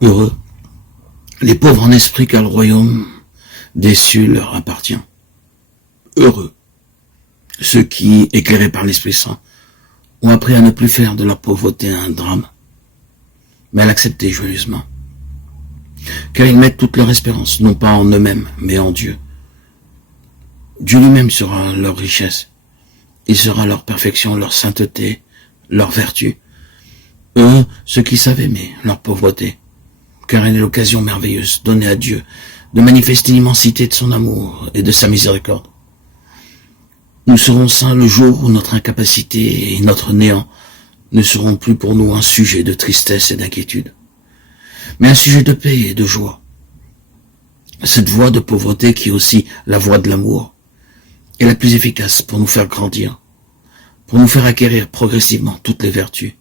Heureux les pauvres en esprit, car le royaume des cieux leur appartient. Heureux ceux qui, éclairés par l'Esprit Saint, ont appris à ne plus faire de leur pauvreté un drame, mais à l'accepter joyeusement. Car ils mettent toute leur espérance, non pas en eux-mêmes, mais en Dieu. Dieu lui-même sera leur richesse. Il sera leur perfection, leur sainteté, leur vertu. Eux, ceux qui savent aimer leur pauvreté, car elle est l'occasion merveilleuse donnée à Dieu de manifester l'immensité de son amour et de sa miséricorde. Nous serons saints le jour où notre incapacité et notre néant ne seront plus pour nous un sujet de tristesse et d'inquiétude, mais un sujet de paix et de joie. Cette voie de pauvreté, qui est aussi la voie de l'amour, est la plus efficace pour nous faire grandir, pour nous faire acquérir progressivement toutes les vertus,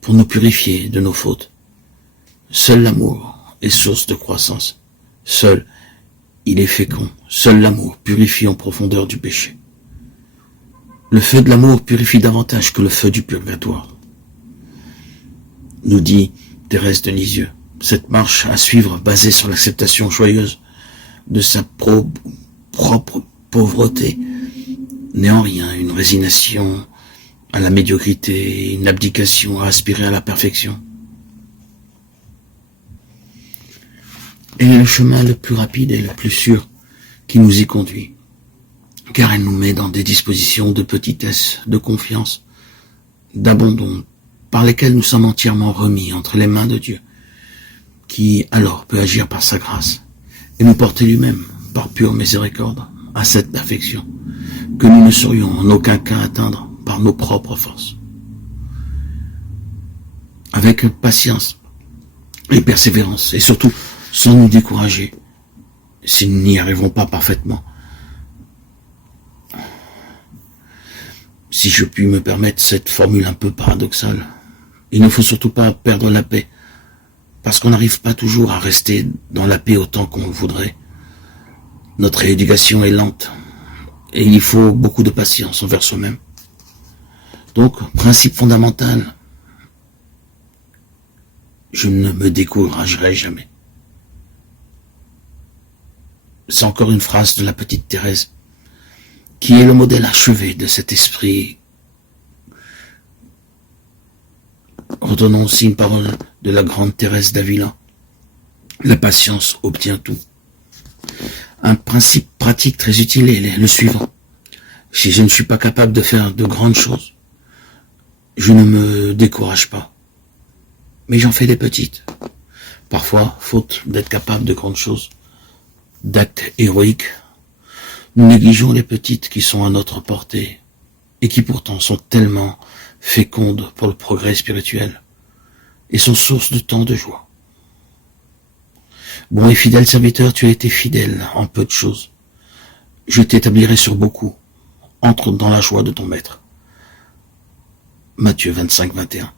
pour nous purifier de nos fautes. Seul l'amour est source de croissance. Seul il est fécond. Seul l'amour purifie en profondeur du péché. Le feu de l'amour purifie davantage que le feu du purgatoire, nous dit Thérèse de Lisieux. Cette marche à suivre, basée sur l'acceptation joyeuse de sa propre pauvreté, n'est en rien une résignation à la médiocrité, une abdication à aspirer à la perfection. Elle est le chemin le plus rapide et le plus sûr qui nous y conduit, car elle nous met dans des dispositions de petitesse, de confiance, d'abandon, par lesquelles nous sommes entièrement remis entre les mains de Dieu, qui alors peut agir par sa grâce et nous porter lui-même, par pure miséricorde, à cette perfection que nous ne saurions en aucun cas atteindre par nos propres forces. Avec patience et persévérance, et surtout sans nous décourager, si nous n'y arrivons pas parfaitement. Si je puis me permettre cette formule un peu paradoxale, il ne faut surtout pas perdre la paix, parce qu'on n'arrive pas toujours à rester dans la paix autant qu'on le voudrait. Notre éducation est lente, et il faut beaucoup de patience envers soi-même. Donc, principe fondamental, je ne me découragerai jamais. C'est encore une phrase de la petite Thérèse, qui est le modèle achevé de cet esprit. Retenons aussi une parole de la grande Thérèse d'Avila. La patience obtient tout. Un principe pratique très utile est le suivant. Si je ne suis pas capable de faire de grandes choses, je ne me décourage pas. Mais j'en fais des petites. Parfois, faute d'être capable de grandes choses, d'actes héroïques, nous négligeons les petites qui sont à notre portée et qui pourtant sont tellement fécondes pour le progrès spirituel et sont source de tant de joie. Bon et fidèle serviteur, tu as été fidèle en peu de choses. Je t'établirai sur beaucoup. Entre dans la joie de ton maître. Matthieu 25, 21.